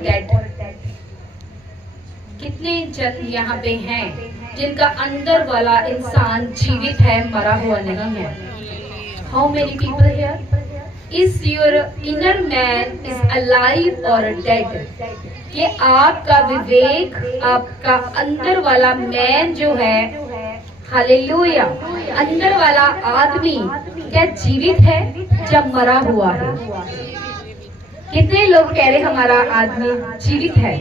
Dead. कितने जन यहाँ पे हैं जिनका अंदर वाला इंसान जीवित है, मरा हुआ नहीं है? How many people here? Is your inner man is alive और डेड? ये आपका विवेक, आपका अंदर वाला मैन जो है, हालेलुया, अंदर वाला आदमी क्या जीवित है या मरा हुआ है? कितने लोग कह रहे हमारा आदमी जीवित है?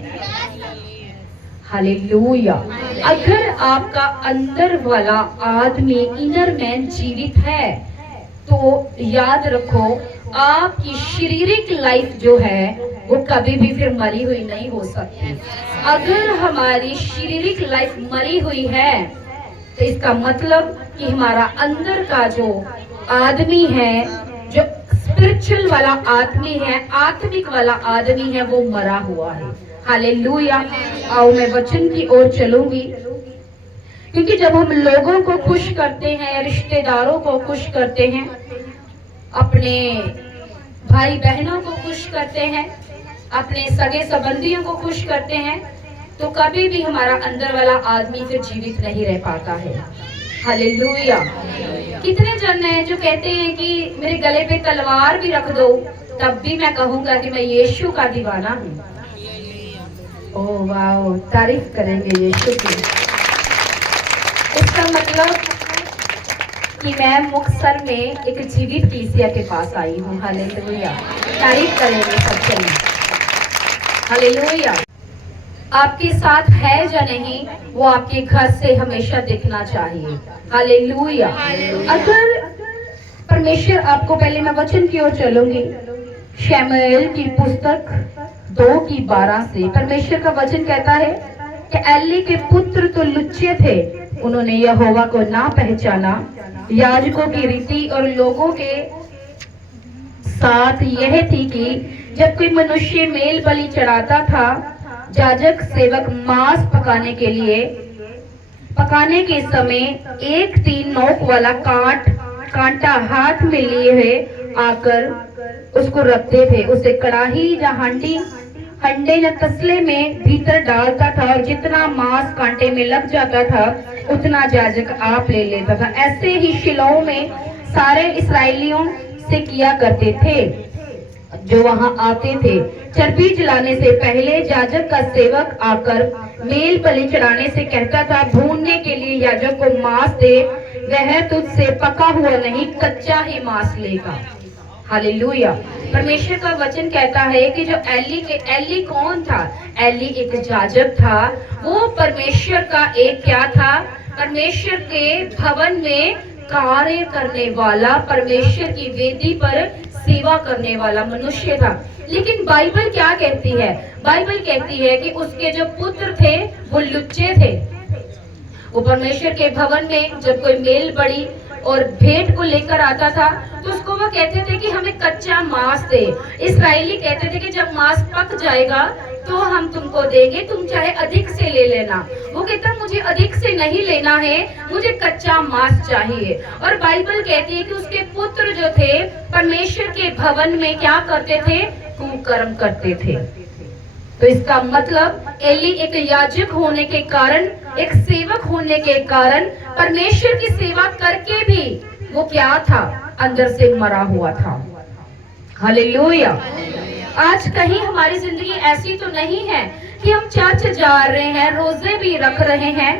हालेलुया। अगर आपका अंदर वाला आदमी, इनर मैन जीवित है, तो याद रखो आपकी शारीरिक लाइफ जो है वो कभी भी फिर मरी हुई नहीं हो सकती। अगर हमारी शारीरिक लाइफ मरी हुई है तो इसका मतलब कि हमारा अंदर का जो आदमी है, जो स्पिरिचुअल वाला आदमी है, आत्मिक वाला आदमी है, वो मरा हुआ है। हालेलुया। आओ मैं वचन की ओर चलूंगी, क्योंकि जब हम लोगों को खुश करते हैं, रिश्तेदारों को खुश करते हैं, अपने भाई बहनों को खुश करते हैं, अपने सगे संबंधियों को खुश करते हैं, तो कभी भी हमारा अंदर वाला आदमी फिर जीवित नहीं रह पाता है। हालेलुया। कितने जन हैं जो कहते हैं कि मेरे गले पे तलवार भी रख दो तब भी मैं कहूंगा कि मैं यीशु का दीवाना हूँ। ओह वाह, तारीफ करेंगे यीशु की। इसका मतलब कि मैं मुक्तसर में एक जीवित कलीसिया के पास आई हूँ। हालेलुया। तारीफ करेंगे सबसे। हालेलुया। आपके साथ है या नहीं वो आपके घर से हमेशा दिखना चाहिए। हालेलुया। अगर परमेश्वर आपको, पहले मैं वचन की ओर चलूंगी, शमूएल की पुस्तक 2:12 से परमेश्वर का वचन कहता है कि एली के पुत्र तो लुच्चे थे, उन्होंने यहोवा को ना पहचाना। याजकों की रीति और लोगों के साथ यह थी कि जब कोई मनुष्य मेल बलि चढ़ाता था, याजक सेवक मांस पकाने के समय एक 3 नोक वाला कांटा हाथ में लिए हुए आकर उसको रखते थे। उसे कड़ाही या हंडे या तसले में भीतर डालता था और जितना मांस कांटे में लग जाता था उतना याजक आप ले लेता था। ऐसे ही शिलोह में सारे इस्राएलियों से किया करते थे जो वहां आते थे। चर्बी जलाने से पहले याजक का सेवक आकर मेल बलि चढ़ाने से कहता था, भूनने के लिए याजक को मांस दे, वह तुझसे पका हुआ नहीं कच्चा ही मांस लेगा। हालेलुया। परमेश्वर का वचन कहता है कि जो एली कौन था? एली एक याजक था। वो परमेश्वर का एक क्या था? परमेश्वर के भवन में कार्य करने वाला, परमेश्वर की वेदी पर सेवा करने वाला मनुष्य था। लेकिन बाइबल क्या कहती है? बाइबल कहती है कि उसके जो पुत्र थे वो लुच्चे थे। वो परमेश्वर के भवन में जब कोई मेल बड़ी और भेंट को लेकर आता था तो उसको वो कहते थे कि हमें कच्चा मांस दे। इस्राएली कहते थे कि जब मांस पक जाएगा तो हम तुमको देंगे, तुम चाहे अधिक से ले लेना। वो कहता मुझे अधिक से नहीं लेना है, मुझे कच्चा मांस चाहिए। और बाइबल कहती है कि उसके पुत्र जो थे परमेश्वर के भवन में क्या करते थे? कुकर्म करते थे। तो इसका मतलब एली एक याजक होने के कारण, एक सेवक होने के कारण, परमेश्वर की सेवा करके भी वो क्या था? अंदर से मरा हुआ था। हालेलुया। आज कहीं हमारी जिंदगी ऐसी तो नहीं है कि हम चर्च जा रहे हैं, रोजे भी रख रहे हैं,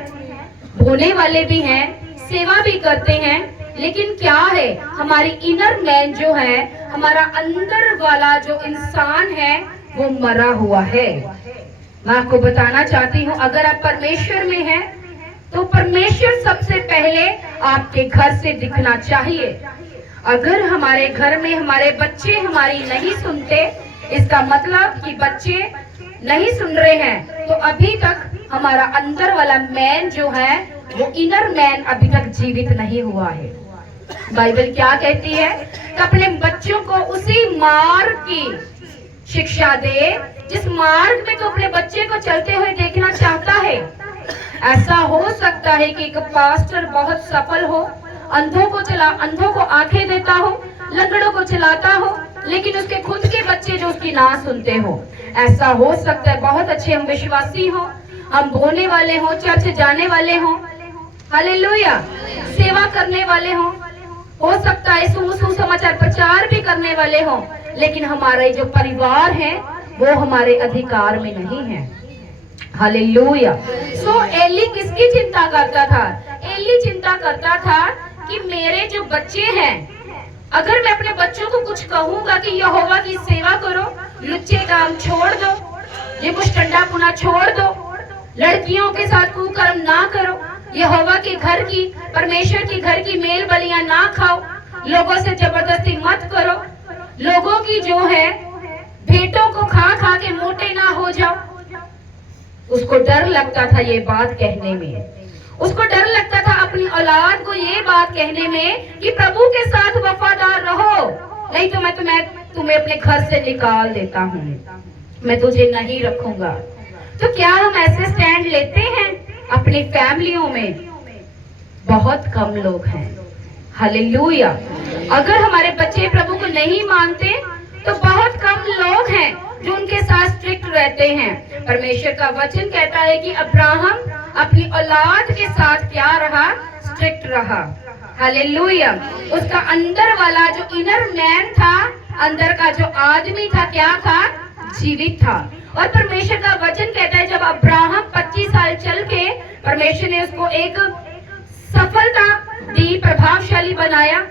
बोने वाले भी हैं, सेवा भी करते हैं, लेकिन क्या है? हमारी इनर मैन जो है, हमारा अंदर वाला जो इंसान है वो मरा हुआ है। मैं आपको बताना चाहती हूँ, अगर आप परमेश्वर में हैं तो परमेश्वर सबसे पहले आपके घर से दिखना चाहिए। अगर हमारे घर में हमारे बच्चे हमारी नहीं सुनते, इसका मतलब कि बच्चे नहीं सुन रहे हैं, तो अभी तक हमारा अंदर वाला मैन जो है, वो इनर मैन अभी तक जीवित नहीं हुआ है। बाइबल क्या कहती है कि अपने बच्चों को उसी मार्ग की शिक्षा दे जिस मार्ग में तो अपने बच्चे को चलते हुए देखना चाहता है। ऐसा हो सकता है कि एक पास्टर बहुत सफल हो, अंधों को आंखें देता हो, लंगड़ों को चलाता हो, लेकिन उसके खुद के बच्चे जो उसकी ना सुनते हो। ऐसा हो सकता है बहुत अच्छे हम विश्वासी हो, हम बोलने वाले हो, चर्च जाने वाले हो, हालेलुया, सेवा करने वाले हो सकता है सुसमाचार प्रचार भी करने वाले हो, लेकिन हमारे जो परिवार है वो हमारे अधिकार में नहीं है। हालेलुया। सो एली किसकी चिंता करता था? एली चिंता करता था कि मेरे जो बच्चे हैं, अगर मैं अपने बच्चों को कुछ कहूंगा कि यहोवा की सेवा करो, लुच्चे काम छोड़ दो, ये मुष्टंडापुना छोड़ दो, लड़कियों के साथ कुकर्म ना करो, यहोवा के घर की, परमेश्वर के घर की मेल बलियां ना खाओ, लोगों से जबरदस्ती मत करो, लोगों की जो है भेंटों को खा खा के मोटे ना हो जाओ। उसको डर लगता था ये बात कहने में, उसको डर लगता था अपनी औलाद को ये बात कहने में कि प्रभु के साथ वफादार रहो, नहीं तो मैं तुम्हें अपने घर से निकाल देता हूँ, मैं तुझे नहीं रखूंगा। तो क्या हम ऐसे स्टैंड लेते हैं अपनी फैमिलियों में? बहुत कम लोग हैं। हालेलुया। अगर हमारे बच्चे प्रभु को नहीं मानते तो बहुत कम लोग हैं जो उनके साथ स्ट्रिक्ट रहते हैं। परमेश्वर का वचन कहता है कि अब्राहम अपनी औलाद के साथ क्या रहा? स्ट्रिक्ट रहा। हालेलुया। उसका अंदर वाला जो इनर मैन था, अंदर का जो आदमी था, क्या था? जीवित था। और परमेश्वर का वचन कहता है जब अब्राहम 25 साल चल के परमेश्वर ने उसको एक सफलता दी, प्रभावशाली बनाया,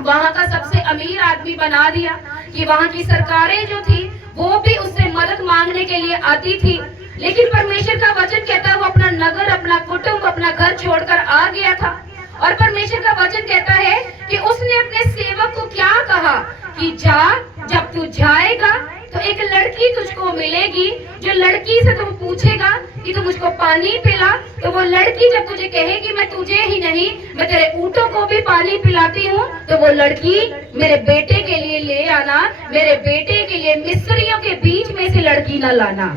वहां का सबसे अमीर आदमी बना दिया कि वहां की सरकारें जो थी वो भी उससे मदद मांगने के लिए आती थी। लेकिन परमेश्वर का वचन कहता है वो अपना नगर, अपना कुटुंब, अपना घर छोड़कर आ गया था। और परमेश्वर का वचन कहता है कि उसने अपने सेवक को क्या कहा कि जा, जब तू जाएगा तो एक लड़की तुझको मिलेगी, जो लड़की से तुम पूछेगा कि तू मुझको पानी पिला, तो वो लड़की जब तुझे कहेगी मैं तुझे ही नहीं, मैं तेरे ऊंटों को भी पानी पिलाती हूँ, तो वो लड़की मेरे बेटे के लिए ले आना, मेरे बेटे के लिए मिस्रियों के बीच में से लड़की न लाना।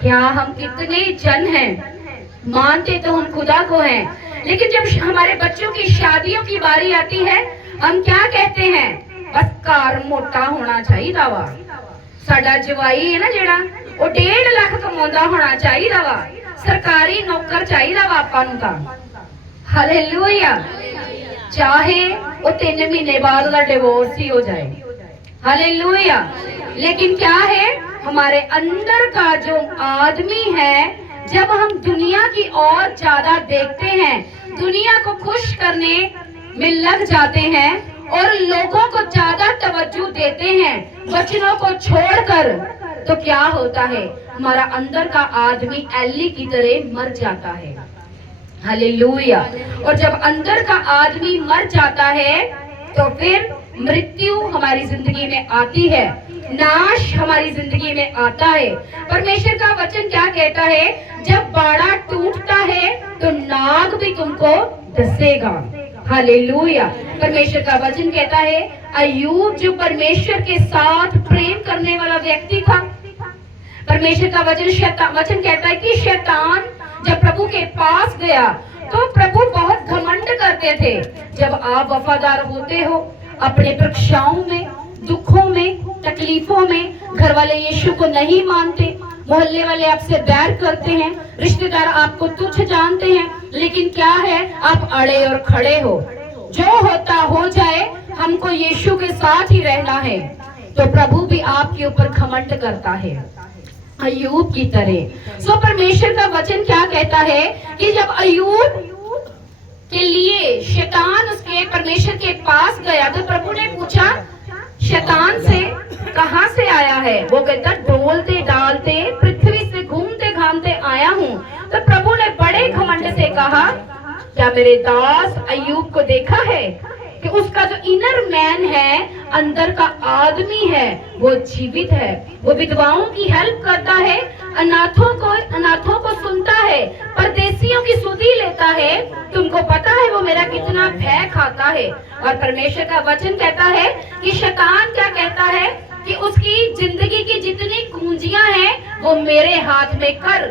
क्या हम कितने जन हैं, मानते तो हम खुदा को हैं, लेकिन जब हमारे बच्चों की शादियों की बारी आती है हम क्या कहते हैं? बस कार मोटा होना चाहिए वा, साडा जवाई है ना जेड़ा वो 1.5 लाख कमाਉਂਦਾ होना चाहिए वा, सरकारी नौकर चाहिए वा आपां नूं तां। हालेलुया। चाहे वो 3 महीने बाद उसका डिवोर्स ही हो जाए। हालेलुया। लेकिन क्या है, हमारे अंदर का जो आदमी है, जब हम दुनिया की ओर ज्यादा देखते हैं, दुनिया को खुश करने में लग जाते हैं और लोगों को ज्यादा तवज्जो देते हैं वचनों को छोड़कर, तो क्या होता है? हमारा अंदर का आदमी एली की तरह मर जाता है। हालेलुया। और जब अंदर का आदमी मर जाता है तो फिर मृत्यु हमारी जिंदगी में आती है, नाश हमारी जिंदगी में आता है। परमेश्वर का वचन क्या कहता है? जब बाड़ा टूटता है तो नाग भी तुमको डसेगा। हालेलुया। परमेश्वर का वचन कहता है अय्यूब जो परमेश्वर के साथ प्रेम करने वाला व्यक्ति था, परमेश्वर का वचन कहता है कि शैतान जब प्रभु के पास गया तो प्रभु बहुत घमंड करते थे। जब आप वफादार होते हो अपने परीक्षाओं में, दुखों में, तकलीफों में, घर वाले यीशु को नहीं मानते, मोहल्ले वाले आपसे बैर करते हैं, रिश्तेदार आपको तुच्छ जानते हैं, लेकिन क्या है, आप अड़े और खड़े हो, जो होता हो जाए, हमको यीशु के साथ ही रहना है, तो प्रभु भी आपके ऊपर घमंड करता है अय्यूब की तरह। सो परमेश्वर का वचन क्या कहता है कि जब अय्यूब के लिए शैतान उसके परमेश्वर के पास गया तो प्रभु ने पूछा शैतान से, कहां से आया है? वो कहता डोलते डालते पृथ्वी से घूमते घामते आया हूँ। तो प्रभु ने बड़े घमंड से कहा, क्या मेरे दास अय्यूब को देखा है कि उसका जो इनर मैन है, अंदर का आदमी है, वो जीवित है, वो विधवाओं की हेल्प करता है, अनाथों को सुनता है, परदेशियों की सुधि लेता है, तुमको पता है वो मेरा कितना भय खाता है। और परमेश्वर का वचन कहता है कि शैतान क्या कहता है कि उसकी जिंदगी की जितनी कुंजियां हैं वो मेरे हाथ में कर।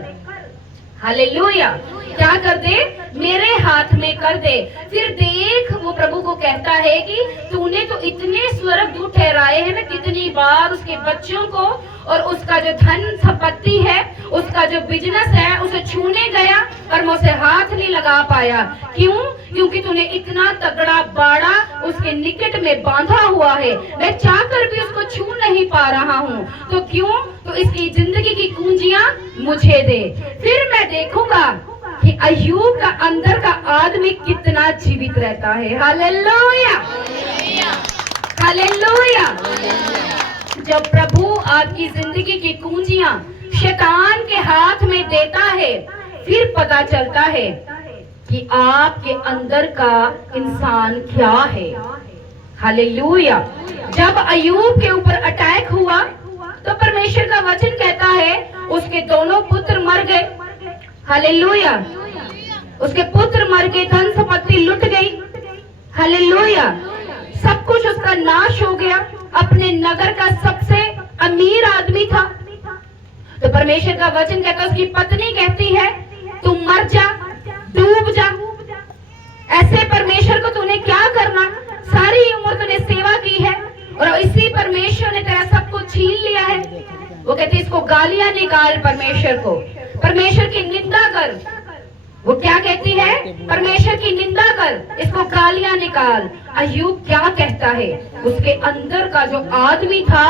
हालेलुया। क्या कर दे, मेरे हाथ में कर दे। फिर देख वो प्रभु को कहता है कि तूने तो इतने स्वर्गदूत ठहराए हैं, मैं कितनी बार उसके बच्चों को और उसका जो धन संपत्ति है, उसका जो बिजनेस है, उसे छूने गया पर मैं उसे हाथ नहीं लगा पाया। क्यों? क्योंकि तूने इतना तगड़ा बाड़ा उसके निकट में बांधा हुआ है, मैं चाहकर भी उसको छू नहीं पा रहा हूँ। तो क्यों? तो इसकी जिंदगी की कुंजियां मुझे दे। फिर मैं देखूंगा कि अय्यूब का अंदर का आदमी कितना जीवित रहता है। Hallelujah, hallelujah. जब प्रभु आपकी जिंदगी की कुंजियां शैतान के हाथ में देता है, फिर पता चलता है कि आपके अंदर का इंसान क्या है। हालेलुया। जब अय्यूब के ऊपर अटैक हुआ तो परमेश्वर का वचन कहता है उसके दोनों पुत्र मर गए। हालेलुया। उसके पुत्र मर गए, धन संपत्ति लुट गई। हालेलुया। सब कुछ उसका नाश हो गया। अपने नगर का सबसे अमीर आदमी था। तो परमेश्वर का वचन कहता है, उसकी पत्नी कहती है तू मर जा, डूब जा। ऐसे परमेश्वर को तूने क्या करना, सारी उम्र तूने सेवा की है और इसी परमेश्वर ने तेरा सब कुछ छीन लिया है। वो कहते इसको गालियां निकाल, परमेश्वर को, परमेश्वर की निंदा कर। वो क्या कहती है, परमेश्वर की निंदा कर, इसको गालियां निकाल। अय्यूब क्या कहता है, उसके अंदर का जो आदमी था,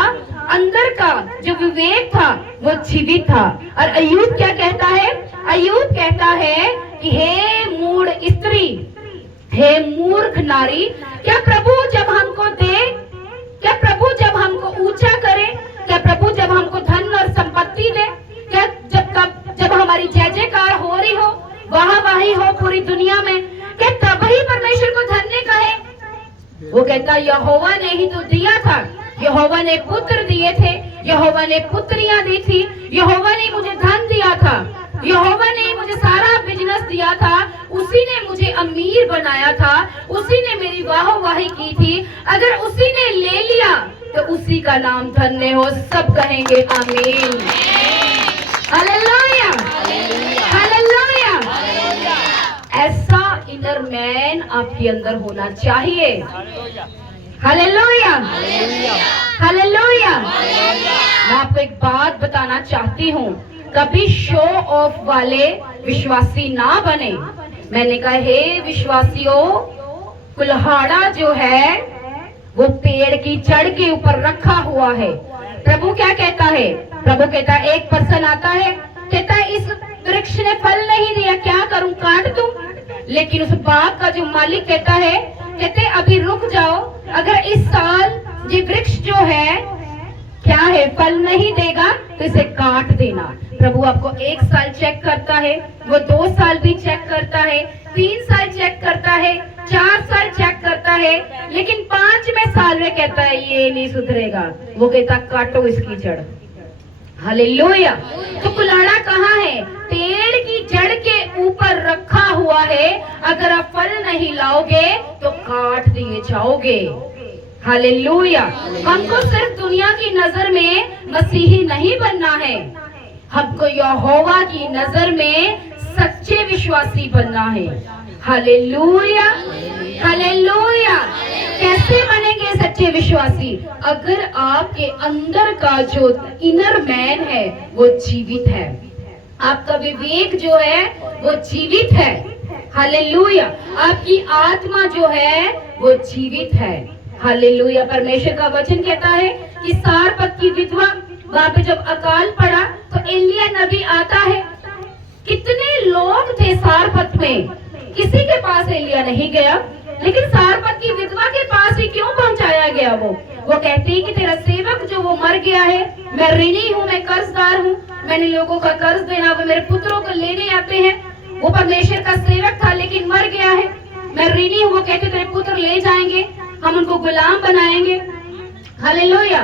अंदर का जो विवेक था, वो जीवित था। और अय्यूब क्या कहता है, अय्यूब कहता है कि हे मूढ़ स्त्री, हे मूर्ख नारी, क्या प्रभु जब हमको दे, क्या प्रभु जब हमको ऊंचा करे, क्या प्रभु जब हमको धन और संपत्ति दे, क्या जब हमारी जय जयकार हो रही हो, वाहवाही हो पूरी दुनिया में, क्या तभी परमेश्वर को धन्य कहे? वो कहता यहोवा ने ही तो दिया था, यहोवा ने पुत्र दिए थे, यहोवा ने पुत्रियां दी थी, यहोवा ने मुझे धन दिया था, यहोवा ने मुझे सारा बिजनेस दिया था, उसी ने मुझे अमीर बनाया था, उसी ने मेरी वाहवाही की थी। अगर उसी ने ले लिया तो उसी का नाम धन्य हो। सब कहेंगे आमीन। Hallelujah, hallelujah. ऐसा इनर मैन आपके अंदर होना चाहिए। Hallelujah, hallelujah. मैं आपको एक बात बताना चाहती हूँ, कभी शो ऑफ वाले विश्वासी ना बने। मैंने कहा हे विश्वासियों, कुल्हाड़ा जो है वो पेड़ की जड़ के ऊपर रखा हुआ है। प्रभु क्या कहता है, प्रभु कहता है, एक पर्सन आता है, कहता है इस वृक्ष ने फल नहीं दिया, क्या करूं, काट दूं? लेकिन उस बाग का जो मालिक कहता है, कहते अभी रुक जाओ, अगर इस साल ये वृक्ष जो है क्या है, फल नहीं देगा तो इसे काट देना। प्रभु आपको 1 साल चेक करता है, वो 2 साल भी चेक करता है, 3 साल चेक करता है, 4 साल चेक करता है, लेकिन 5वें साल में कहता है ये नहीं सुधरेगा। वो कहता काटो इसकी जड़। हालेलुया। तो कुल्हाड़ा कहाँ है? पेड़ की जड़ के ऊपर रखा हुआ है। अगर आप फल नहीं लाओगे तो काट दिए जाओगे। हालेलुया। हमको सिर्फ दुनिया की नजर में मसीही नहीं बनना है, हमको यहोवा की नजर में सच्चे विश्वासी बनना है। Hallelujah, hallelujah. कैसे बनेंगे सच्चे विश्वासी? अगर आपके अंदर का जो इनर मैन है वो जीवित है, आपका विवेक जो है वो जीवित है। हालेलुया। आपकी आत्मा जो है वो जीवित है। हालेलुया। परमेश्वर का वचन कहता है कि सारपत की विधवा, वहां पे जब अकाल पड़ा तो एलिया नबी आता है। कितने लोग थे सारपत में, किसी के पास एलिया नहीं गया, लेकिन सारपत की विधवा के पास ही क्यों पहुंचाया गया? वो कहती है कि तेरा सेवक जो वो मर गया है, मैं ऋणी हूँ, मैं कर्जदार हूँ, मैंने लोगों का कर्ज देना, वो मेरे पुत्रों को लेने आते हैं। वो परमेश्वर का सेवक था लेकिन मर गया है, मैं ऋणी हूँ। वो कहते तेरे पुत्र ले जाएंगे, हम उनको गुलाम बनाएंगे। हालेलुया।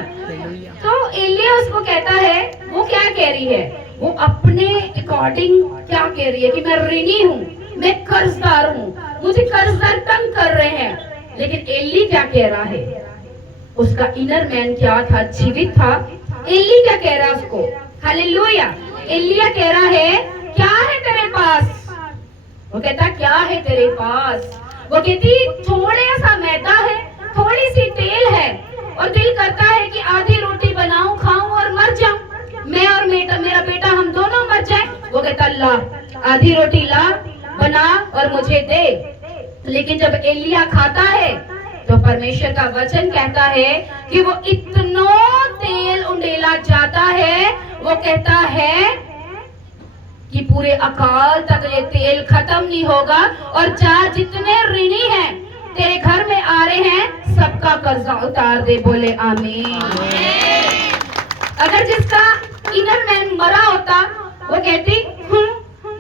तो एलिया उसको कहता है, वो क्या कह रही है, वो अपने अकॉर्डिंग क्या कह रही है कि मैं ऋणी हूँ, मैं कर्जदार हूँ, मुझे कर्जदार तंग कर रहे हैं। लेकिन एली क्या कह रहा है, उसका इनर मैन क्या था, जीवित था। एली क्या कह रहा है उसको? हालेलुया। एलिया कह रहा है क्या है तेरे पास? वो कहता क्या है तेरे पास? वो कहती थोड़ा सा मैदा है, थोड़ी सी तेल है, और दिल करता है कि आधी रोटी बनाऊं, खाऊं और मर जाऊं, मैं और मेरा बेटा हम दोनों मर जाएं। वो कहता ला, आधी रोटी ला, बना और मुझे दे। लेकिन जब एलिया खाता है तो परमेश्वर का वचन कहता है कि वो इतना तेल उंडेला जाता है, वो कहता है कि पूरे अकाल तक ये तेल खत्म नहीं होगा, और जा जितने ऋणी हैं तेरे घर में आ रहे हैं सबका कर्जा उतार दे। बोले आमीन। अगर जिसका इनर मैन मरा होता वो कहती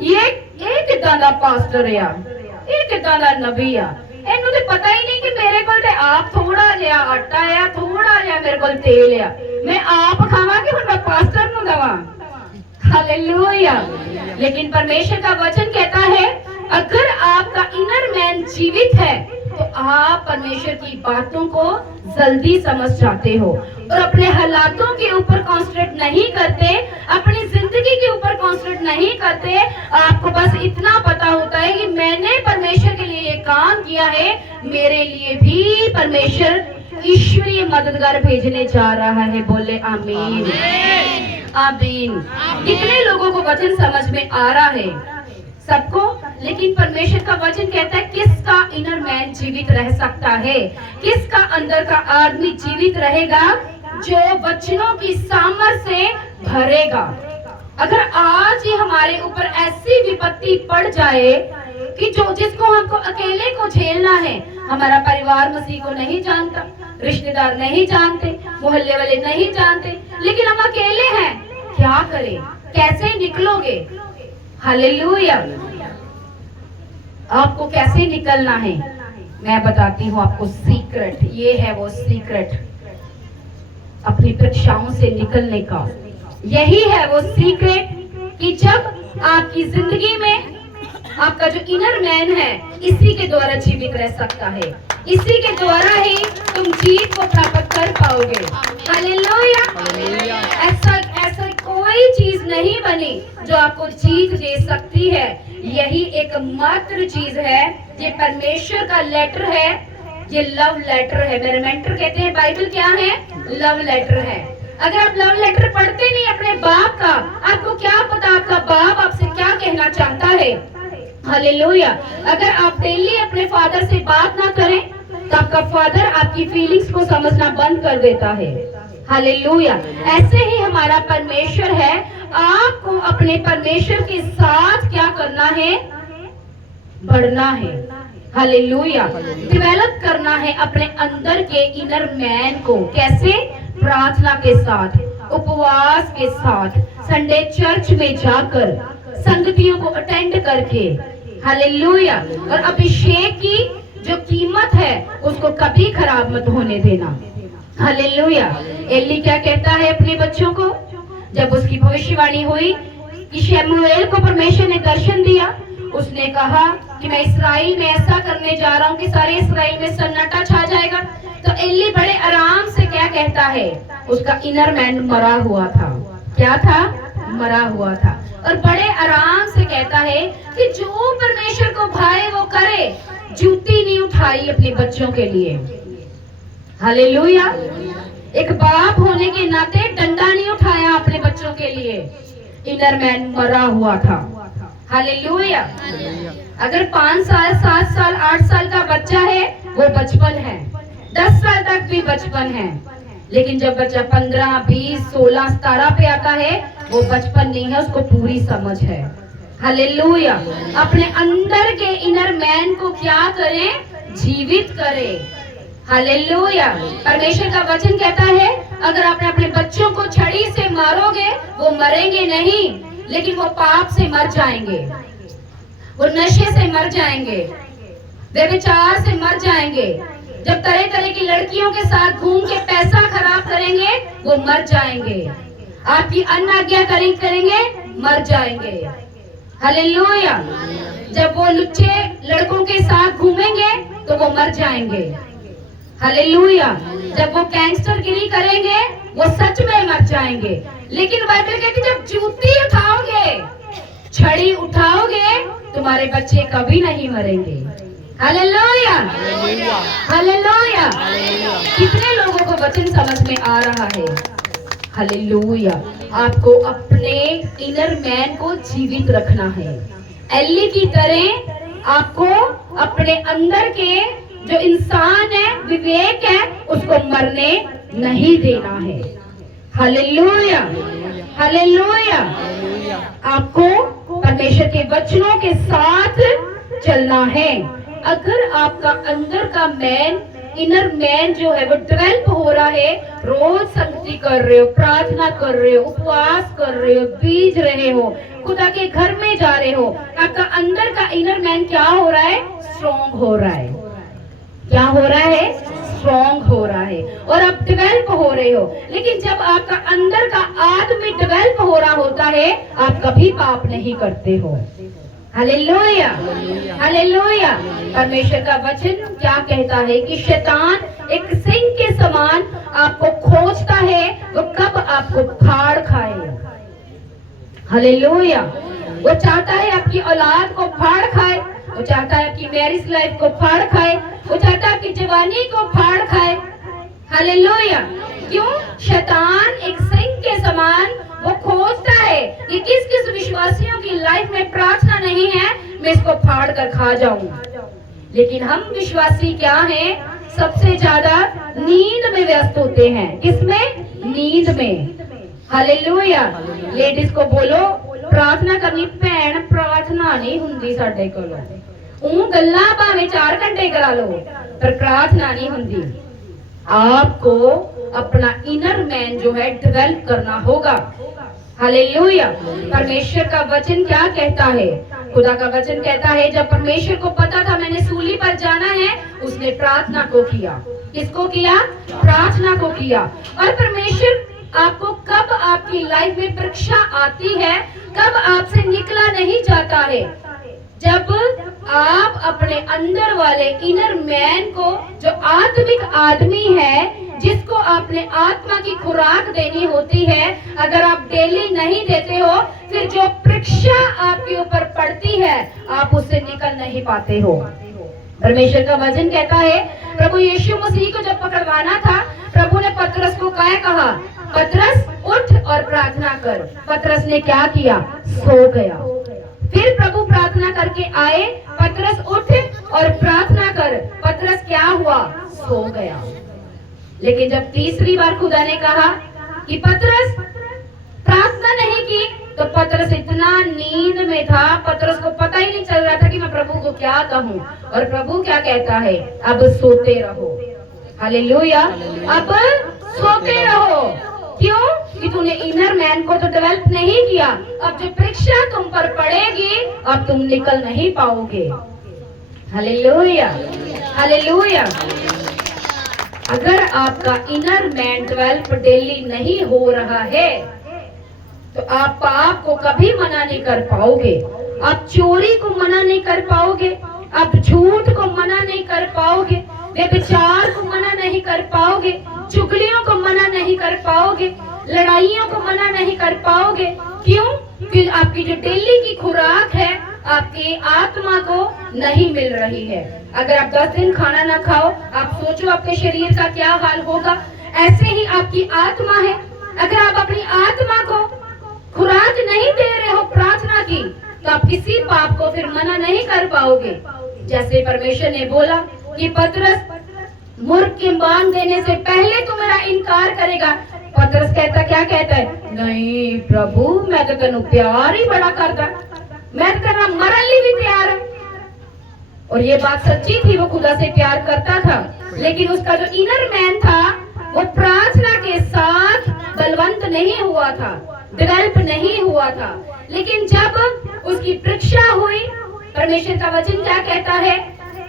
ये कितना दा पास्टर या ये कितना दा नबी आ, ਇਹਨੂੰ ਤੇ ਪਤਾ ਹੀ ਨਹੀਂ ਕਿ ਮੇਰੇ ਕੋਲ ਤੇ ਆਪ ਥੋੜਾ ਜਿਹਾ ਆਟਾ ਆ, ਥੋੜਾ ਜਿਹਾ ਮੇਰੇ ਕੋਲ ਤੇਲ ਆ, मैं आप खावांगी और मैं पास्टर ਨੂੰ दवा। हालेलुया। लेकिन परमेश्वर का वचन कहता है अगर आपका इनर मैन जीवित है तो आप परमेश्वर की बातों को जल्दी समझ जाते हो और अपने हालातों के ऊपर कॉन्सेंट्रेट नहीं करते, अपनी जिंदगी के ऊपर कॉन्सेंट्रेट नहीं करते। आपको बस इतना पता होता है कि मैंने परमेश्वर के लिए ये काम किया है, मेरे लिए भी परमेश्वर ईश्वरीय मददगार भेजने जा रहा है। बोले आमीन आमीन। कितने लोगों को वचन समझ में आ रहा है? सबको। लेकिन परमेश्वर का वचन कहता है किसका इनर मैन जीवित रह सकता है, किसका अंदर का आदमी जीवित रहेगा? जो वचनों की सामर्थ से भरेगा। अगर आज ही हमारे ऊपर ऐसी विपत्ति पड़ जाए कि जो जिसको हमको अकेले को झेलना है, हमारा परिवार मसीह को नहीं जानता, रिश्तेदार नहीं जानते, मोहल्ले वाले नहीं जानते, लेकिन हम अकेले हैं, क्या करें? कैसे निकलोगे? हालेलुया। आपको कैसे निकलना है मैं बताती हूँ आपको सीक्रेट। ये है वो सीक्रेट अपनी परीक्षाओं से निकलने का। यही है वो सीक्रेट कि जब आपकी जिंदगी में आपका जो इनर मैन है इसी के द्वारा जीवित रह सकता है, इसी के द्वारा ही तुम जीत को प्राप्त कर पाओगे। हालेलुया। ऐसा कोई चीज नहीं बनी जो आपको जीत दे सकती है। यही एकमात्र चीज है, ये परमेश्वर का लेटर है, ये लव लेटर है। मेरे मेंटर कहते हैं बाइबल क्या है? लव लेटर है। अगर आप लव लेटर पढ़ते नहीं अपने बाप का, आपको क्या पता आपका बाप आपसे क्या कहना चाहता है। हालेलुया। अगर आप डेली अपने फादर से बात ना करें तो आपका फादर आपकी फीलिंग्स को समझना बंद कर देता है। हालेलुया। ऐसे ही हमारा परमेश्वर है। आपको अपने परमेश्वर के साथ क्या करना है? बढ़ना है। हालेलुया। डेवलप करना है अपने अंदर के इनर मैन को। कैसे? प्रार्थना के साथ, उपवास के साथ, संडे चर्च में जाकर, संगतियों को अटेंड करके। हालेलुया। और अभिषेक की जो कीमत है उसको कभी खराब मत होने देना। हालेलुया। एली क्या कहता है अपने बच्चों को? जब उसकी भविष्यवाणी हुई कि शमूएल को परमेश्वर ने दर्शन दिया, उसने कहा कि मैं इस्राएल में ऐसा करने जा रहा हूँ कि सारे इस्राएल में सन्नाटा छा जाएगा। तो एली बड़े आराम से क्या कहता है? उसका इनर मैन मरा हुआ था। क्या था? मरा हुआ था। और बड़े आराम से कहता है कि जो परमेश्वर को भाए वो करे, जूती नहीं उठाई अपने बच्चों के लिए। हालेलुया। एक बाप होने के नाते डंडा नहीं उठाया अपने बच्चों के लिए। इनर मैन मरा हुआ था। हालेलुया। अगर 5 साल, 7 साल, 8 साल का बच्चा है वो बचपन है, 10 साल तक भी बचपन है। लेकिन जब बच्चा 15, 20, 16, 17 पे आता है वो बचपन नहीं है, उसको पूरी समझ है। हालेलुया। अपने अंदर के इनर मैन को क्या करें? जीवित करें। हालेलुया। परमेश्वर का वचन कहता है अगर आपने अपने बच्चों को छड़ी से मारोगे वो मरेंगे नहीं, लेकिन वो पाप से मर जाएंगे, वो नशे से मर जाएंगे, व्यभिचार से मर जाएंगे। जब तरह तरह की लड़कियों के साथ घूम के पैसा खराब करेंगे वो मर जाएंगे। आपकी अनाज्ञा करेंगे मर जाएंगे। हालेलुया। जब वो लुच्चे लड़कों के साथ घूमेंगे तो वो मर जाएंगे। हालेलुया। जब वो गैंगस्टरगिरी करेंगे वो सच में मर जाएंगे। लेकिन बाइबल कहती है जब जूती उठाओगे, छड़ी उठाओगे, तुम तुम्हारे बच्चे कभी नहीं मरेंगे। Hallelujah, hallelujah. कितने लोगों को वचन समझ में आ रहा है? हालेलुया। आपको अपने इनर मैन को जीवित रखना है। एली की तरह आपको अपने अंदर के जो इंसान है, विवेक है, उसको मरने नहीं देना है। Hallelujah, hallelujah. आपको परमेश्वर के वचनों के साथ चलना है। अगर आपका अंदर का मैन, इनर मैन जो है वो डेवलप हो रहा है, रोज संगति कर रहे हो, प्रार्थना कर रहे हो, उपवास कर रहे हो, बीज रहे हो, खुदा के घर में जा रहे हो, आपका अंदर का इनर मैन क्या हो रहा है? स्ट्रॉन्ग हो रहा है। क्या हो रहा है? स्ट्रॉन्ग हो रहा है और आप डेवलप हो रहे हो। लेकिन जब आपका अंदर का आदमी डेवलप हो रहा होता है, आप कभी पाप नहीं करते हो। Hallelujah, hallelujah. परमेश्वर का वचन क्या कहता है कि शैतान एक सिंह के समान आपको खोजता है, वो कब आपको फाड़ खाए। हालेलुया। वो चाहता है आपकी औलाद को फाड़ खाए, वो चाहता है आपकी मैरिज लाइफ को फाड़ खाए, वो चाहता है आपकी जवानी को फाड़ खाए। हालेलुया। क्यों? शैतान एक सिंह के समान वो खोजता है कि किस किस विश्वासियों की लाइफ में प्रार्थना नहीं है, मैं इसको फाड़ कर खा जाऊं। लेकिन हम विश्वासी क्या हैं? सबसे ज्यादा नींद में व्यस्त होते हैं। किसमें? नींद में। हालेलुया। लेडीज को बोलो प्रार्थना करनी, भैन प्रार्थना नहीं हुंदी साडे कोलों। गल्लां भावें 4 घंटे करा लो, पर प्रार्थना नहीं हुंदी। आपको अपना इनर मैन जो है डेवलप करना होगा। हालेलुया। परमेश्वर का वचन क्या कहता है? खुदा का वचन कहता है जब परमेश्वर को पता था मैंने सूली पर जाना है, उसने प्रार्थना को किया। किसको किया? प्रार्थना को किया। और परमेश्वर आपको कब आपकी लाइफ में परीक्षा आती है, कब आपसे निकला नहीं जाता है, जब आप अपने अंदर वाले इनर मैन को, जो आत्मिक आदमी है, जिसको आपने आत्मा की खुराक देनी होती है, अगर आप डेली नहीं देते हो, फिर जो परीक्षा आपके ऊपर पड़ती है आप उससे निकल नहीं पाते हो। परमेश्वर का वचन कहता है प्रभु यीशु मसीह को जब पकड़वाना था, प्रभु ने पतरस को क्या कहा? पतरस उठ और प्रार्थना कर। पतरस ने क्या किया? सो गया। फिर प्रभु प्रार्थना करके आए, पतरस उठ और प्रार्थना कर। पतरस क्या हुआ? सो गया। लेकिन जब तीसरी बार खुदा ने कहा कि पतरस प्रार्थना नहीं की, तो पतरस इतना नींद में था, पतरस को पता ही नहीं चल रहा था कि मैं प्रभु को क्या कहूं। और प्रभु क्या कहता है? अब सोते रहो। हालेलुया। अब सोते रहो। क्यों? कि तूने इनर मैन को तो डेवलप नहीं किया। अब जो परीक्षा तुम पर पड़ेगी, अब तुम निकल नहीं पाओगे। Hallelujah, hallelujah. अगर आपका इनर मैन डेवलप डेली नहीं हो रहा है, तो आप पाप को कभी मना नहीं कर पाओगे। आप चोरी को मना नहीं कर पाओगे, आप झूठ को मना नहीं कर पाओगे, व्यभिचार को मना नहीं कर पाओगे, चुगलियों को मना नहीं कर पाओगे, लड़ाइयों को मना नहीं कर पाओगे। क्यों? कि आपकी जो डेली की खुराक है, आपकी आत्मा को नहीं मिल रही है। अगर आप 10 दिन खाना ना खाओ, आप सोचो आपके शरीर का क्या हाल होगा। ऐसे ही आपकी आत्मा है, अगर आप अपनी आत्मा को खुराक नहीं दे रहे हो प्रार्थना की, तो आप किसी पाप को फिर मना नहीं कर पाओगे। जैसे परमेश्वर ने बोला कि पतरस मुर्ग के मांग देने से पहले तू मेरा इनकार करेगा। पतरस कहता, क्या कहता है? नहीं प्रभु, मैं तो तेनू प्यार ही बड़ा करता, मैं तो तेरा मरन ली भी तैयार हूं। और ये बात सच्ची थी, वो खुदा से प्यार करता था, लेकिन उसका जो इनर मैन था वो प्रार्थना के साथ बलवंत नहीं हुआ था, डेवलप नहीं हुआ था। लेकिन जब उसकी परीक्षा हुई, परमेश्वर का वचन क्या कहता है?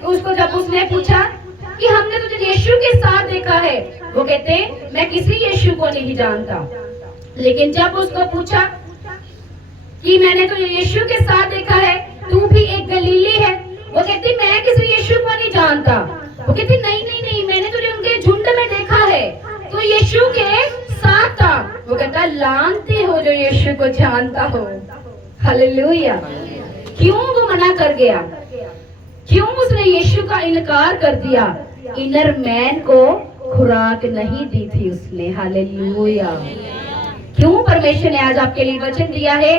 उसको जब उसने पूछा कि हमने तुझे यीशु के साथ देखा है, वो कहते मैं किसी यीशु को नहीं जानता। लेकिन जब उसको पूछा कि मैंने तुझे यीशु के साथ देखा है, तू भी एक गलीली है, वो कहती मैं किसी यीशु को नहीं जानता। वो कहती नहीं नहीं नहीं, मैंने तुझे उनके झुंड में देखा है, तू यीशु के साथ था। वो कहता लानती हो जो यीशु को जानता हो। हालेलुया। क्यों वो मना कर गया, क्यों उसने यीशु का इनकार कर दिया? इनर मैन को खुराक नहीं दी थी उसने। हालेलुया। क्यों परमेश्वर ने आज आपके लिए वचन दिया है,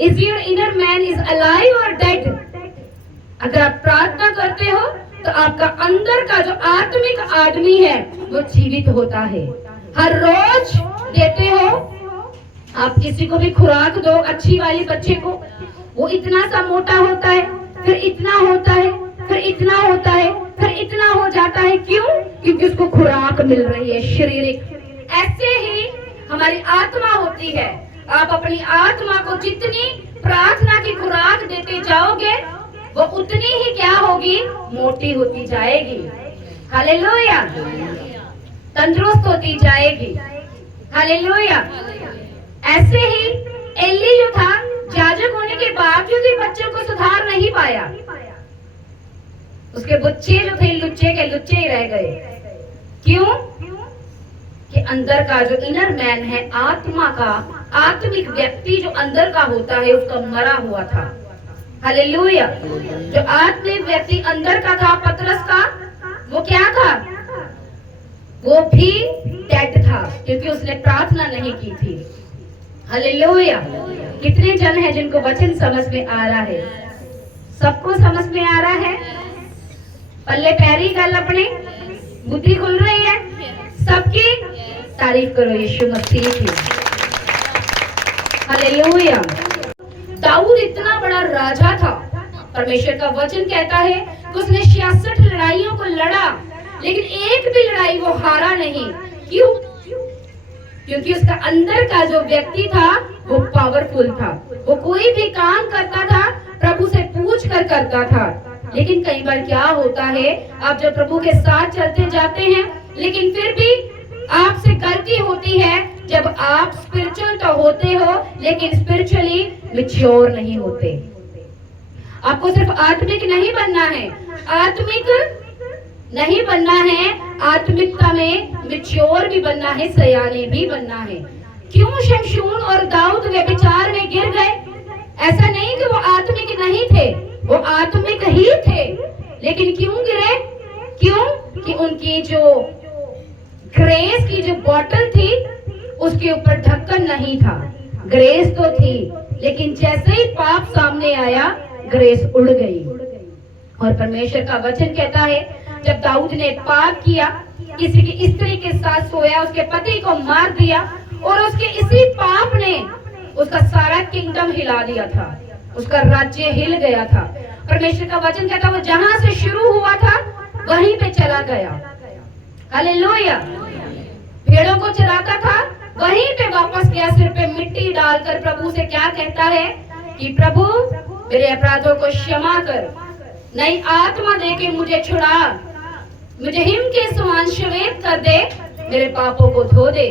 is your inner man is alive और डेड? अगर आप प्रार्थना करते हो तो आपका अंदर का जो आत्मिक आदमी है वो जीवित होता है। हर रोज देते हो आप किसी को भी खुराक दो अच्छी वाली बच्चे को, वो इतना सा मोटा होता है, फिर इतना होता है, फिर इतना होता है, फिर इतना हो जाता है। क्यों? क्योंकि उसको खुराक मिल रही है शारीरिक। ऐसे ही हमारी आत्मा होती है। आप अपनी आत्मा को जितनी प्रार्थना की खुराक देते जाओगे वो उतनी ही क्या होगी, मोटी होती जाएगी। हालेलुया। तंदुरुस्त होती जाएगी। हालेलुया। ऐसे ही एली जो था, याजक होने के बावजूद भी बच्चों को सुधार नहीं पाया। उसके बच्चे जो थे लुच्चे के लुच्चे ही रह गए। क्यों? कि अंदर का जो इनर मैन है, आत्मा का आत्मिक व्यक्ति जो अंदर का होता है उसका मरा हुआ था। हालेलुया। जो आत्मिक व्यक्ति अंदर का था पतरस का, वो क्या था? वो भी डेड था क्योंकि उसने प्रार्थना नहीं की थी। हालेलुया। कितने जन हैं जिनको वचन समझ में आ रहा है? सबको समझ में आ रहा है? पल्ले पैरी गल अपने बुद्धि खुल रही है सबकी? तारीफ करो यीशु मसीह की। हालेलुया। दाऊद इतना बड़ा राजा था, परमेश्वर का वचन कहता है कि उसने 66 लड़ाइयों को लड़ा लेकिन एक भी लड़ाई वो हारा नहीं। क्यों? क्योंकि उसका अंदर का जो व्यक्ति था वो पावरफुल था। वो कोई भी काम करता था प्रभु से पूछ कर करता था। लेकिन कई बार क्या होता है, आप जब प्रभु के साथ चलते जाते हैं लेकिन फिर भी आपसे गलती होती है जब आप स्पिरिचुअल तो होते हो लेकिन स्पिरिचुअली मैच्योर नहीं होते। आपको सिर्फ आत्मिक नहीं बनना है, आत्मिक नहीं बनना है, आत्मिकता में मैच्योर भी बनना है, सयाने भी बनना है। क्यों शमशून और दाऊद व्यभिचार में गिर गए? ऐसा नहीं कि वो आत्मिक नहीं थे, वो आत्मिक ही थे, लेकिन क्यों गिरे? क्यों? कि उनकी जो ग्रेस की जो बॉटल थी उसके ऊपर ढक्कन नहीं था। ग्रेस तो थी लेकिन जैसे ही पाप सामने आया ग्रेस उड़ गई। और परमेश्वर का वचन कहता है जब दाऊद ने पाप किया, किसी की स्त्री के साथ सोया, उसके पति को मार दिया और उसके इसी पाप ने उसका सारा किंगडम हिला दिया था, उसका राज्य हिल गया था। परमेश्वर का वचन कहता वो जहां से शुरू हुआ था वहीं पे चला गया। हालेलुया। भेड़ों को चराता था वहीं पे वापस गया, सिर पे मिट्टी डालकर प्रभु से क्या कहता है कि प्रभु मेरे अपराधों को क्षमा कर, नई आत्मा दे के मुझे छुड़ा, मुझे हिम के समान श्वेत कर दे, मेरे पापों को धो दे।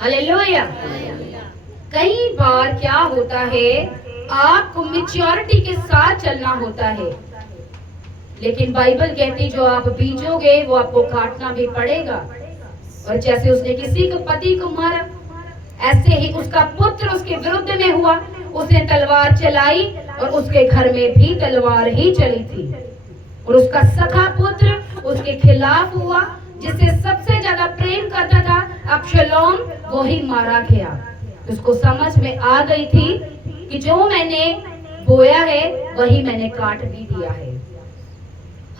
हालेलुया। कई बार क्या होता है, आपको मैच्योरिटी के साथ चलना होता है, लेकिन बाइबल कहती जो आप बीजोगे वो आपको काटना भी पड़ेगा। और जैसे उसने किसी को पति को मारा, ऐसे ही उसका पुत्र उसके विरुद्ध में हुआ, उसने तलवार चलाई और उसके घर में भी तलवार ही चली थी और उसका सखा पुत्र उसके खिलाफ हुआ, जिससे सबसे ज्यादा प्रेम करता था अबशालोम, वो ही मारा गया। उसको समझ में आ गई थी कि जो मैंने बोया है वही मैंने काट भी दिया है।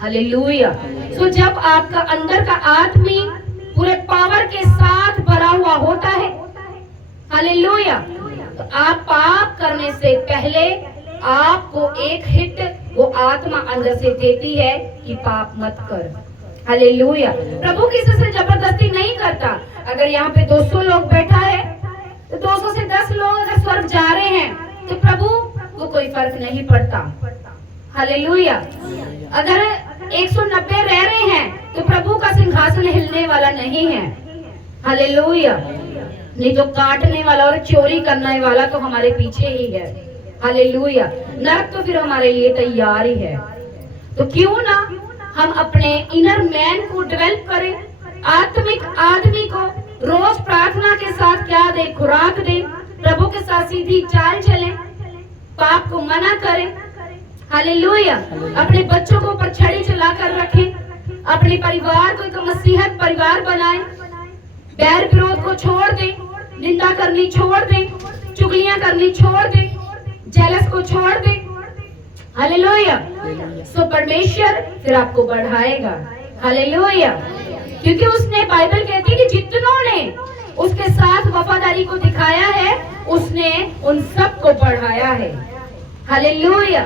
हालेलुया। सो जब आपका अंदर का आदमी पूरे पावर के साथ भरा हुआ होता है, हालेलुया, तो आप पाप करने से पहले आपको एक हिट वो आत्मा अंदर से देती है कि पाप मत कर। हालेलुया। प्रभु किसी से जबरदस्ती नहीं करता। अगर यहाँ पे 200 लोग बैठा है तो 200 से 10 लोग अगर स्वर्ग जा रहे हैं तो प्रभु को कोई फर्क नहीं पड़ता। हालेलुया। अगर 190 रह रहे हैं तो प्रभु का सिंहासन हिलने वाला नहीं है। हालेलुया। नहीं तो काटने वाला और चोरी करने वाला तो हमारे पीछे ही है। हालेलुया। नरक तो फिर हमारे लिए तैयार ही है। तो क्यों ना हम अपने इनर मैन को डेवलप करें, आत्मिक आदमी को रोज प्रार्थना के साथ क्या दे, खुराक दे, प्रभु के साथ सीधी चाल चले। पाप को मना करें, हालेलुया। अपने बच्चों को ऊपर छड़ी चला कर रखें, अपने परिवार को एक मसीहत परिवार बनाएं, बैर विरोध को छोड़ दें, निंदा करनी छोड़ दें, चुगलियां करनी छोड़ दें, जेलस को छोड़ दें, हालेलुया। सो परमेश्वर फिर आपको बढ़ाएगा, हालेलुया। क्योंकि उसने, बाइबल कहती है कि जितनों ने उसके साथ वफादारी को दिखाया है उसने उन सब को बढ़ाया है, हालेलुया।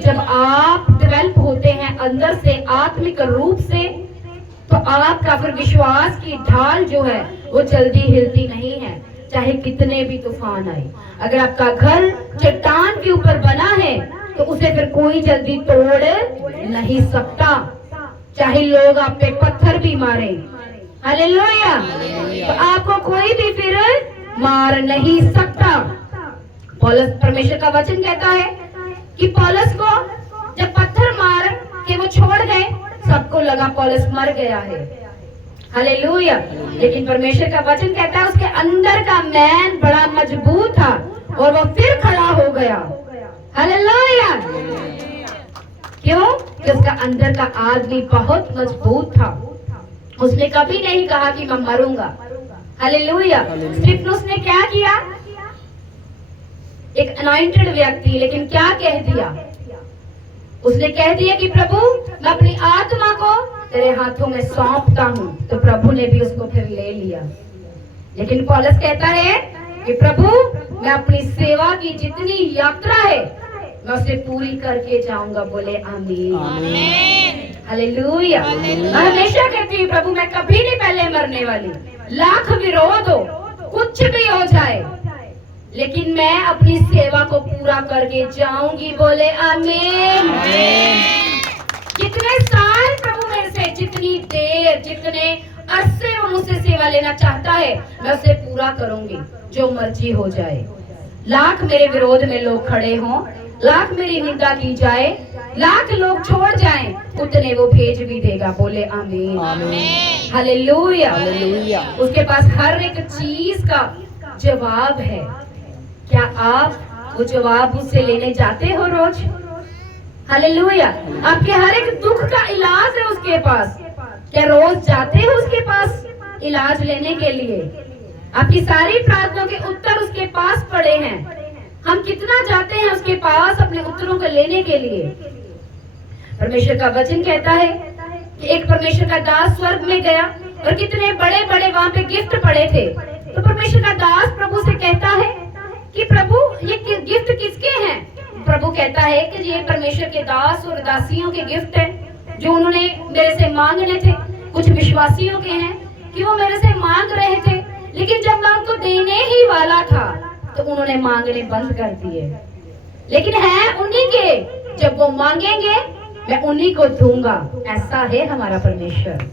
जब आप डेवलप होते हैं अंदर से आत्मिक रूप से, तो आपका फिर विश्वास की ढाल जो है वो जल्दी हिलती नहीं है, चाहे कितने भी तूफान आए। अगर आपका घर चट्टान के ऊपर बना है तो उसे फिर कोई जल्दी तोड़ नहीं सकता, चाहे लोग आप पे पत्थर भी मारे, हालेलुया। तो आपको कोई भी फिर मार नहीं सकता। पौलुस, परमेश्वर का वचन कहता है कि पौलुस को जब पत्थर मार के वो छोड़ गए, सबको लगा पौलुस मर गया है, हालेलुया। लेकिन परमेश्वर का वचन कहता है उसके अंदर का मैन बड़ा मजबूत था और वो फिर खड़ा हो गया, हालेलुया। क्यों? कि उसका अंदर का आदमी बहुत मजबूत था। उसने कभी नहीं कहा कि मैं मरूंगा, हालेलुया। स्तिफनुस ने क्या किया? एक अनॉइंटेड व्यक्ति, लेकिन क्या कह दिया? उसने कह दिया कि प्रभु मैं अपनी आत्मा को तेरे हाथों में सौंपता हूं। तो प्रभु ने भी उसको फिर ले लिया। लेकिन पौलुस कहता है कि प्रभु मैं अपनी सेवा की जितनी यात्रा है मैं उसे पूरी करके जाऊंगा। बोले आमीन, हालेलुया। मैं हमेशा कहती हूँ प्रभु मैं कभी नहीं पहले मरने वाली, लाख विरोध हो, कुछ भी हो जाए, लेकिन मैं अपनी सेवा को पूरा करके जाऊंगी। बोले आमीन। कितने साल प्रभु मेरे से, जितनी देर, जितने अरसे वो मुझसे सेवा लेना चाहता है मैं उसे पूरा करूंगी, जो मर्जी हो जाए। लाख मेरे विरोध में लोग खड़े हों, लाख मेरी निंदा की जाए, लाख लोग छोड़ जाएं, उतने वो भेज भी देगा। बोले आमीन, हालेलुया। उसके पास हर एक चीज का जवाब है। क्या आप वो जवाब उससे लेने जाते हो रोज? हालेलुया। आपके हर एक दुख का इलाज है उसके पास। क्या रोज जाते हो उसके पास इलाज लेने के लिए? आपकी सारी प्रार्थनाओं के उत्तर उसके पास पड़े हैं। हम कितना जाते हैं उसके पास अपने उत्तरों को लेने के लिए? परमेश्वर का वचन कहता है कि एक परमेश्वर का दास स्वर्ग में गया और कितने बड़े बड़े वहां पे गिफ्ट पड़े थे। तो परमेश्वर का दास प्रभु से कहता है कि प्रभु ये गिफ्ट किसके हैं? प्रभु कहता है कि ये परमेश्वर के दास और दासियों के गिफ्ट हैं जो उन्होंने मेरे से मांगने थे। कुछ विश्वासियों के हैं कि वो मेरे से मांग रहे थे, लेकिन जब मैं उनको देने ही वाला था तो उन्होंने मांगने बंद कर दिए। लेकिन है उन्हीं के, जब वो मांगेंगे मैं उन्हीं को दूंगा। ऐसा है हमारा परमेश्वर,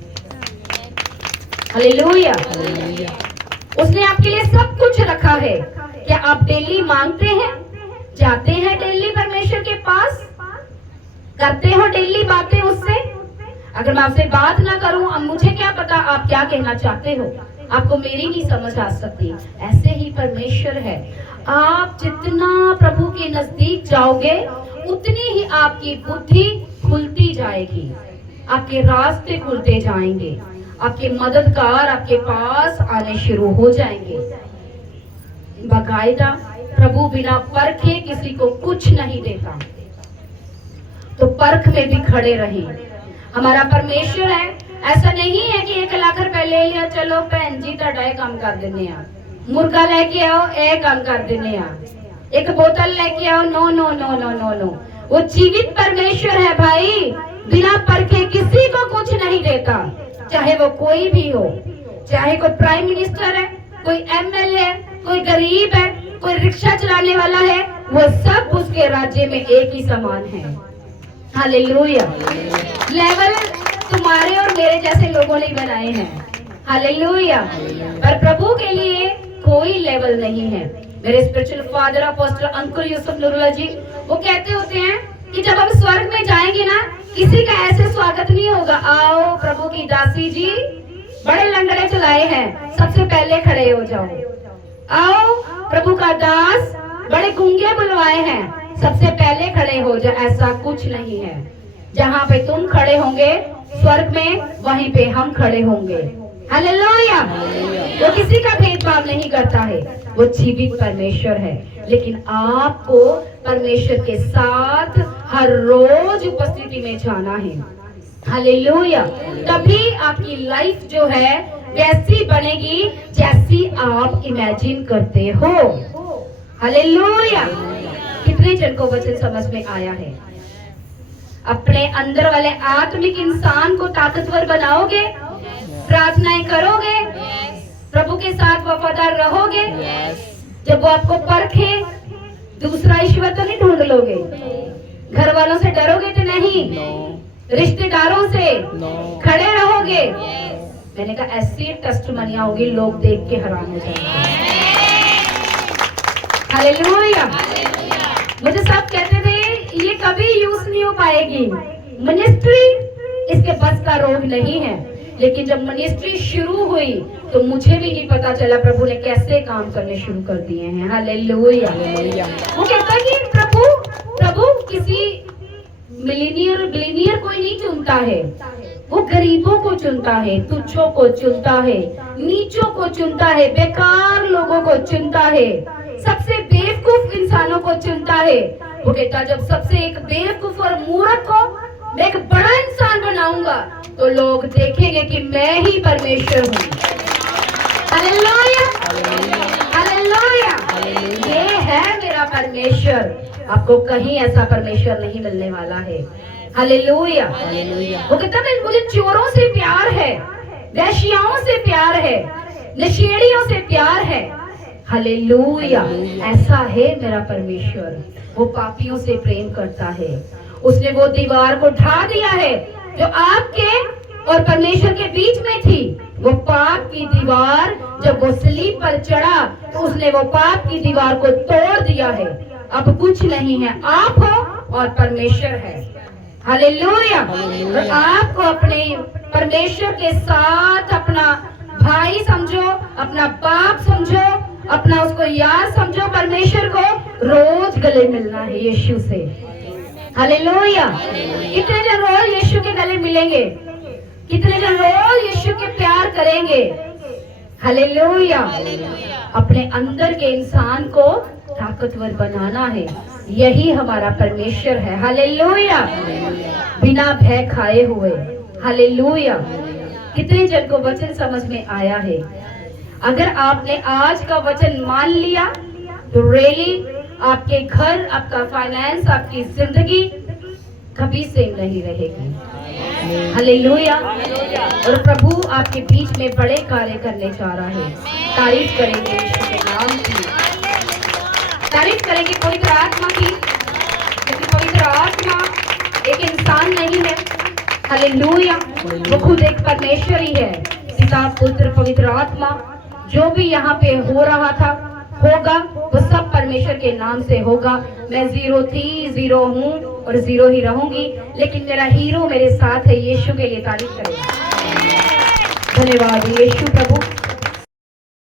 हालेलुया। उसने आपके लिए सब कुछ रखा है। क्या आप डेली मांगते हैं? जाते हैं डेली परमेश्वर के पास? करते हो डेली बातें उससे? अगर मैं आपसे बात ना करूं, अब मुझे क्या पता आप क्या कहना चाहते हो, आपको मेरी नहीं समझ आ सकती। ऐसे ही परमेश्वर है। आप जितना प्रभु के नजदीक जाओगे उतनी ही आपकी बुद्धि खुलती जाएगी, आपके रास्ते खुलते जाएंगे, आपके मददगार आपके पास आने शुरू हो जाएंगे। बाकायदा प्रभु बिना परखे किसी को कुछ नहीं देता, तो परख में भी खड़े रहें। हमारा परमेश्वर है, ऐसा नहीं है कि 1 लाख रुपए ले लिया, चलो भैन जी तुहाडा ये काम कर देने आ, मुर्गा लेके आओ ए काम कर देने आ, एक बोतल लेके आओ। No no no no no no, वो जीवित परमेश्वर है भाई, बिना परखे किसी को कुछ नहीं देता, चाहे वो कोई भी हो, चाहे कोई प्राइम मिनिस्टर है, कोई एमएलए है, कोई गरीब है, कोई रिक्शा चलाने वाला है, वो सब उसके राज्य में एक ही समान है। हालेलुया। लेवल तुम्हारे और मेरे जैसे लोगों ने बनाए हैं, हालेलुया। पर प्रभु के लिए कोई लेवल नहीं है। मेरे spiritual father apostle Ankur Yoseph Narula ji वो कहते होते हैं कि जब हम स्वर्ग में जाएंगे ना, किसी का ऐसे स्वागत नहीं होगा, आओ प्रभु की दासी जी, बड़े लंगड़े चलाए हैं, सबसे पहले खड़े हो जाओ। आओ प्रभु का दास, बड़े गूंगे बुलवाए हैं, सबसे पहले खड़े हो जा, ऐसा कुछ नहीं है। जहाँ पे तुम खड़े होंगे स्वर्ग में, वहीं पे हम खड़े होंगे। हालेलुया। वो किसी का भेदभाव नहीं करता है, वो जीवित परमेश्वर है। लेकिन आपको परमेश्वर के साथ हर रोज उपस्थिति में जाना है। हालेलुया। तभी आपकी लाइफ जो है वैसी बनेगी जैसी आप इमेजिन करते हो। हालेलुया। कितने जन को वचन समझ में आया है? अपने अंदर वाले आत्मिक इंसान को ताकतवर बनाओगे, प्रार्थनाएं करोगे, प्रभु के साथ वफादार रहोगे। जब वो आपको परखे, दूसरा ईश्वर तो नहीं ढूंढ लोगे, घर वालों से डरोगे तो नहीं, रिश्तेदारों से खड़े रहोगे। मैंने कहा ऐसी टेस्टमनियां होगी, लोग देख के हैरान हो जाएंगे। हालेलुया। मुझे सब कहते थे ये कभी यूज नहीं हो पाएगी, मिनिस्ट्री इसके बस का रोग नहीं है। लेकिन जब मिनिस्ट्री शुरू हुई तो मुझे भी नहीं पता चला प्रभु ने कैसे काम करने शुरू कर दिए हैं। हालेलुया। वो कहता है कि प्रभु किसी मिलीनियर कोई नहीं चुनता है, वो गरीबों को चुनता है, तुच्छों को चुनता है, नीचों को चुनता है, बेकार लोगों को चुनता है, सबसे बेवकूफ इंसानों को चुनता है। वो कहता जब सबसे एक बेवकूफ और मूर्ख को मैं एक बड़ा इंसान बनाऊंगा तो लोग देखेंगे कि मैं ही परमेश्वर हूँ। हालेलुया। हालेलुया। ये है मेरा परमेश्वर। आपको कहीं ऐसा परमेश्वर नहीं मिलने वाला है। हालेलुया। वो कहता है मुझे चोरों से प्यार है, वैश्याओं से प्यार है, नशेड़ियों से प्यार है। हालेलुया। ऐसा है मेरा परमेश्वर। वो पापियों से प्रेम करता है। उसने वो दीवार को ढा दिया है जो आपके और परमेश्वर के बीच में थी। वो पाप की दीवार जब वो सलीब पर चढ़ा तो उसने वो पाप की दीवार को तोड़ दिया है। अब कुछ नहीं है, आप हो और परमेश्वर है। हालेलुया। और आपको अपने परमेश्वर के साथ अपना भाई समझो, अपना बाप समझो, अपना उसको यार समझो। परमेश्वर को रोज गले मिलना है यीशु से। हालेलुया। कितने जन रोज यीशु के गले मिलेंगे? कितने जन रोज यीशु के प्यार करेंगे? हालेलुया। अपने अंदर के इंसान को ताकतवर बनाना है, यही हमारा परमेश्वर है। हालेलुया। बिना भय खाए हुए। हालेलुया। कितने जन को वचन समझ में आया है? अगर आपने आज का वचन मान लिया तो रियली आपके घर, आपका फाइनेंस, आपकी जिंदगी कभी सेम नहीं रहेगी। हालेलुया। और प्रभु आपके बीच में बड़े कार्य करने जा रहा है। तारीफ करेंगे यीशु के नाम की, तारीफ करेंगे पवित्र आत्मा की, क्योंकि पवित्र आत्मा एक इंसान नहीं है। हालेलुया। वो खुद एक परमेश्वर ही है। पिता, पुत्र, पवित्र आत्मा। जो भी यहाँ पे हो रहा था, होगा, वो सब परमेश्वर के नाम से होगा। मैं 0 थी, 0 हूँ और 0 ही रहूंगी, लेकिन मेरा हीरो मेरे साथ है। यीशु के लिए तारीफ करें। धन्यवाद यीशु प्रभु।